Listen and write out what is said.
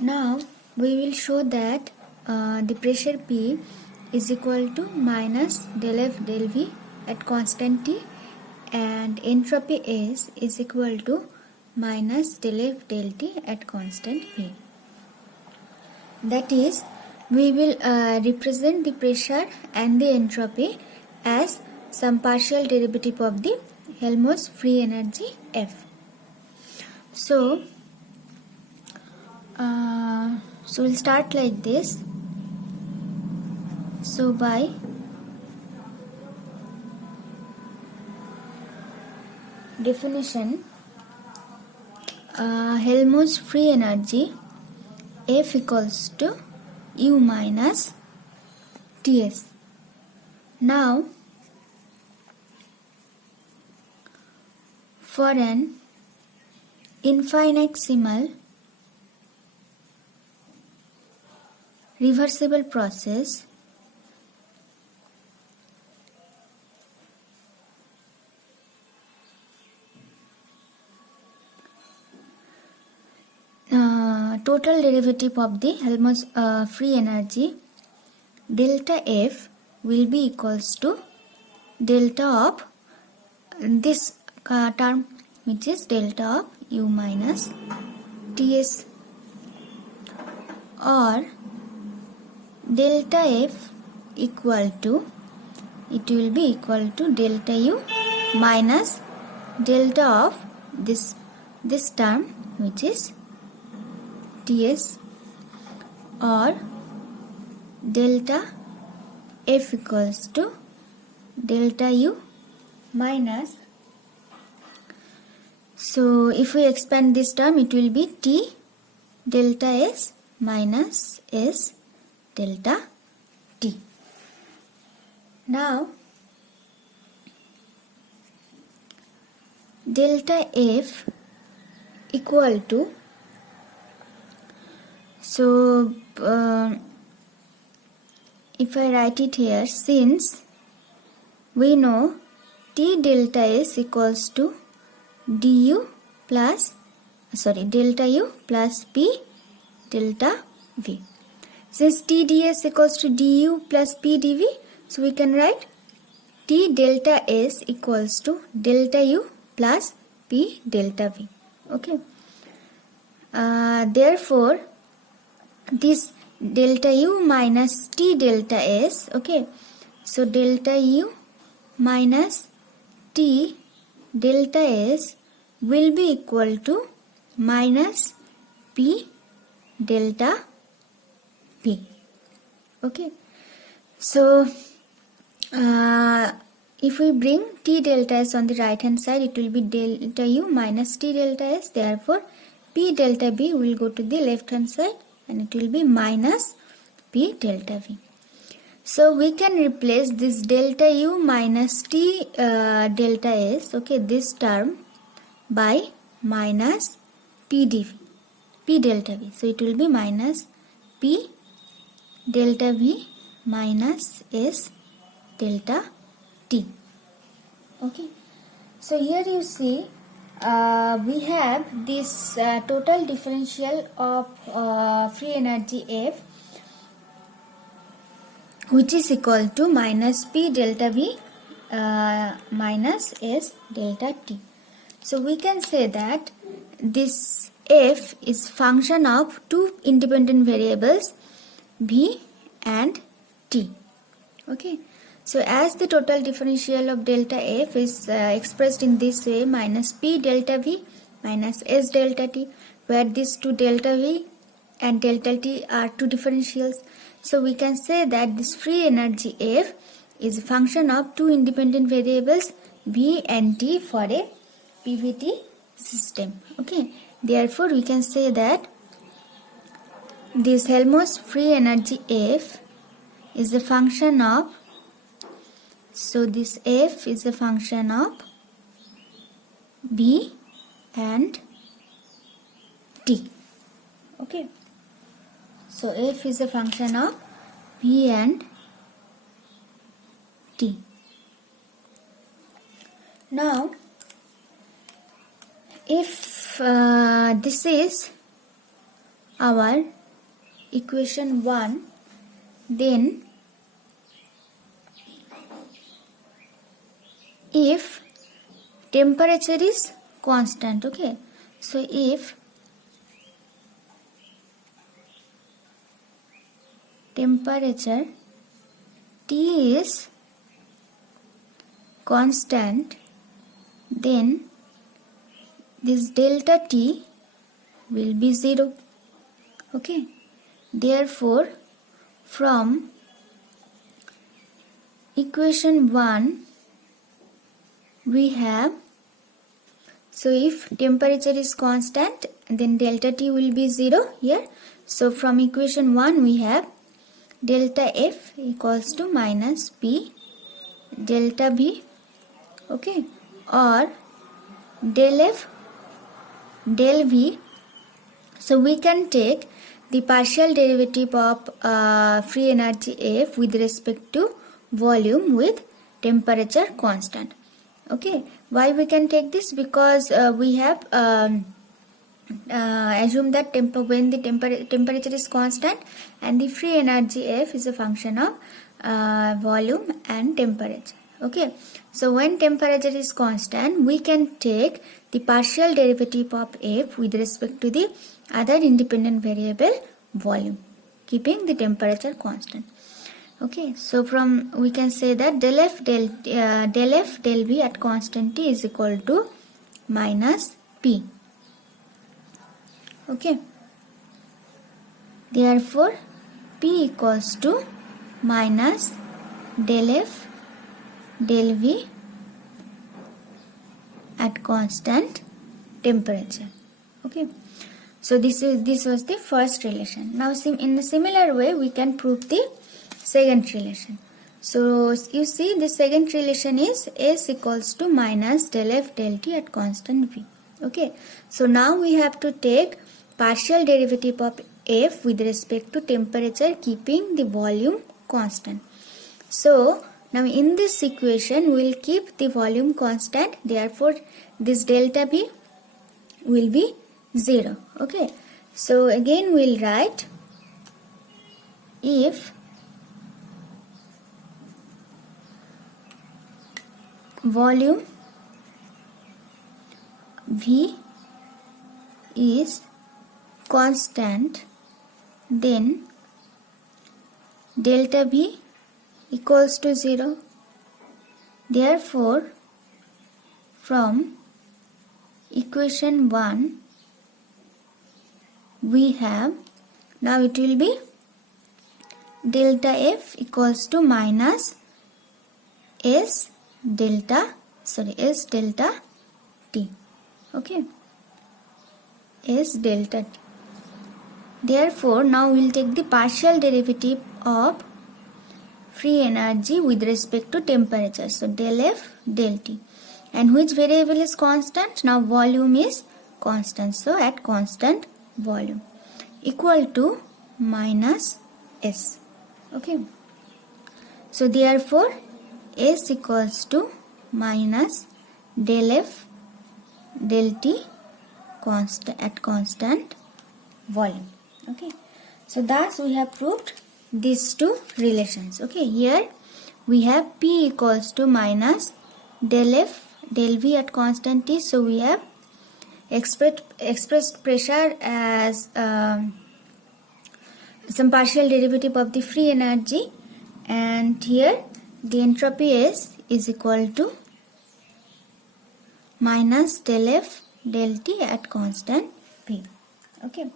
Now we will show that the pressure P is equal to minus del F del V at constant T, and entropy S is equal to minus del F del T at constant V. That is, we will represent the pressure and the entropy as some partial derivative of the Helmholtz free energy F. So we'll start like this. So by definition, Helmholtz free energy F equals to U minus Ts. Now, for an infinitesimal reversible process, total derivative of the Helmholtz free energy delta F will be equals to delta of this term, which is delta of U minus Ts, or delta F equal to, it will be equal to delta U minus delta of this term, which is Ts, or delta F equals to delta U minus, so if we expand this term, it will be T delta S minus S delta T. Now, delta F equal to, so if I write it here, since we know T delta S equals to du plus, delta U plus P delta V. Since T ds equals to du plus P dV, so we can write T delta S equals to delta U plus P delta V. Okay. Therefore, this delta U minus T delta S, okay, so delta U minus T delta S will be equal to minus P delta V. Okay, so if we bring T delta S on the right hand side, it will be delta U minus T delta S. Therefore, P delta V will go to the left hand side and it will be minus P delta V. So we can replace this delta U minus T delta S, okay, this term, by minus P delta V. So it will be minus P delta V minus S delta T. Okay. So here you see we have this total differential of free energy F, which is equal to minus P delta V minus S delta T. So we can say that this F is function of two independent variables V and T. Okay. So as the total differential of delta F is expressed in this way, minus P delta V minus S delta T, where these two delta V and delta T are two differentials. So we can say that this free energy F is a function of two independent variables V and T for a PVT system. Okay. Therefore, we can say that this Helmholtz free energy F is a function of, so this F is a function of V and T. Okay. So F is a function of V and T. Now, if this is our equation 1, then if temperature is constant, okay, so if temperature T is constant, then this delta T will be 0, okay. Therefore, from equation 1 we have, so if temperature is constant, then delta T will be 0 here. So from equation 1 we have delta F equals to minus P delta V, okay, or del F del V. So we can take the partial derivative of free energy F with respect to volume with temperature constant. Okay, why we can take this? Because we have assumed that when the temperature is constant and the free energy F is a function of volume and temperature. Okay, so when temperature is constant, we can take the partial derivative of F with respect to the other independent variable volume, keeping the temperature constant. Okay, so from we can say that del F del V at constant T is equal to minus P. Okay, therefore P equals to minus del F del V at constant temperature. Okay, so this was the first relation. Now in a similar way we can prove the second relation. So you see the second relation is S equals to minus del F del T at constant V. Okay, so now we have to take partial derivative of F with respect to temperature, keeping the volume constant. So now in this equation we will keep the volume constant, therefore this delta V will be 0. Okay, so again we will write if volume V is constant, then delta V equals to 0. Therefore, from equation 1 we have, now it will be delta F equals to minus S delta T. Okay, S delta T. Therefore, now we will take the partial derivative of free energy with respect to temperature. So del F del T. And which variable is constant? Now volume is constant. So at constant volume equal to minus S. Okay. So therefore S equals to minus del F del T at constant volume. Okay, so thus we have proved these two relations. Okay, here we have P equals to minus del F del V at constant T. So we have expressed pressure as some partial derivative of the free energy, and here the entropy S is equal to minus del F del T at constant V. Okay.